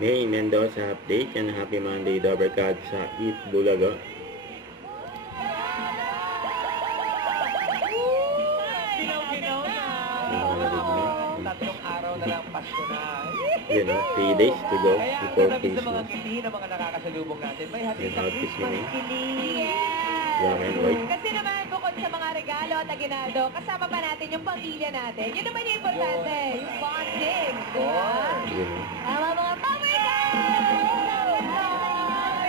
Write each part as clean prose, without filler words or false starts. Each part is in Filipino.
May Mendoza update and happy Monday Dabarkad sa Eat Bulaga. Ginaw-ginaw na. Tatlong araw na lang Pasko na. Yun o, 3 days to go Kaya ang before tabi sa mga Christmas. ngiti ng mga nakakasalubong natin, may hatid May na outfit Christmas yun eh. kilig. Black and white. Kasi naman, bukod sa mga regalo at aginaldo, kasama pa natin yung pamilya natin. Yun naman yung importante, yung bonding. Di ba? Yun o. Tama mga power guys!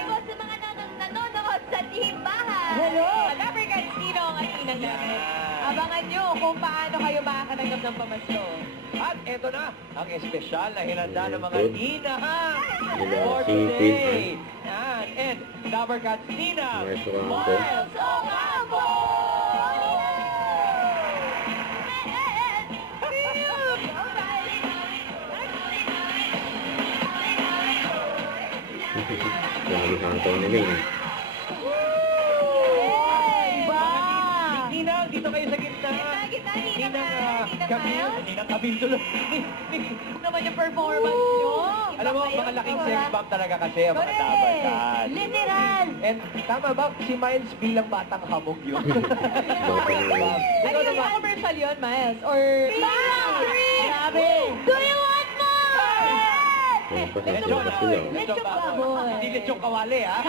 Bukod sa mga nanonood sa timbahan. Hello! Dabarkad Sinong at Inang namin. Abangan nyo kung paano kayo makakatanggap ng pamasko. At eto na, ang espesyal na hinanda ng mga Good. ninahang Nila, for singing today. Yan, and Dabarkad Ninang, Marso Campo. Miles Ocampo! Grabe hantaw na May. Ninang, dito kayo sa gitna. Gitna, Ninang Kabil. Miles. Ninang Kabil tuloy. Naman yung performance nyo. Alam mo, mga laking sex bomb talaga kasi ang mga Dabarkad. Literal. And tama ba, si Miles bilang batang hamog yun? Bata na yun. Ano yung commercial yun, Miles? Or... Grabe! Do you want more? Ayun pa sa sila pa sila. oh. Lechon baboy. Hindi lechon kawali, ha?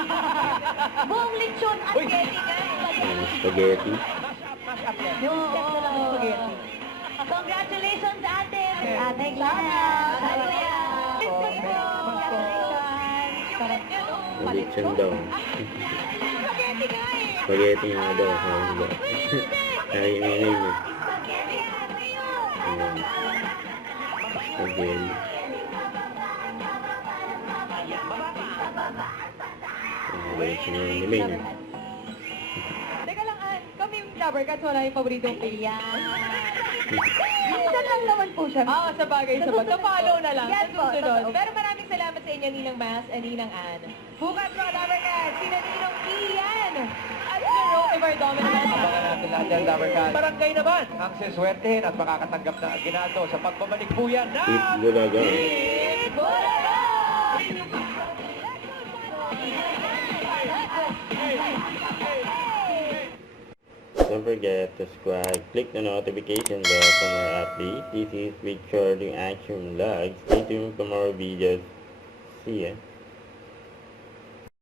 Buong lechon at Uy. getty nga. Mga spaghetti. Mash up yan. Oo. Congratulations, ate. Ate Clara. May lechon daw. Spaghetti nga eh. Spaghetti nga daw. Sabi ba? Ay, ingay mo. Ayan. Spaghetti. Ayan, sinunod ni May. Teka lang, Ann. Kami yung Dabarkad, wala yung paboritong pilihan. Minsan lang naman po siya. Oo, sa bagay sa pag. Follow na lang. Yes Sa po, susunod. totoo. Pero maraming salamat sa inyo, Ninang Mas and Ninang Ann. Bukas mga Dabarkad, sina Ninong Ian at Sir Roquivar Dominant. Abangan natin lahat yan, Dabarkad. Barangay naman ang siswertehin at makakatanggap ng aginaldo sa pagbabalik po yan ng... Eat Bulaga. Eat Bulaga! Don't forget to subscribe, click the notification bell for more updates. This is Richard, yung Action Vlog. Stay tuned for more videos. See ya.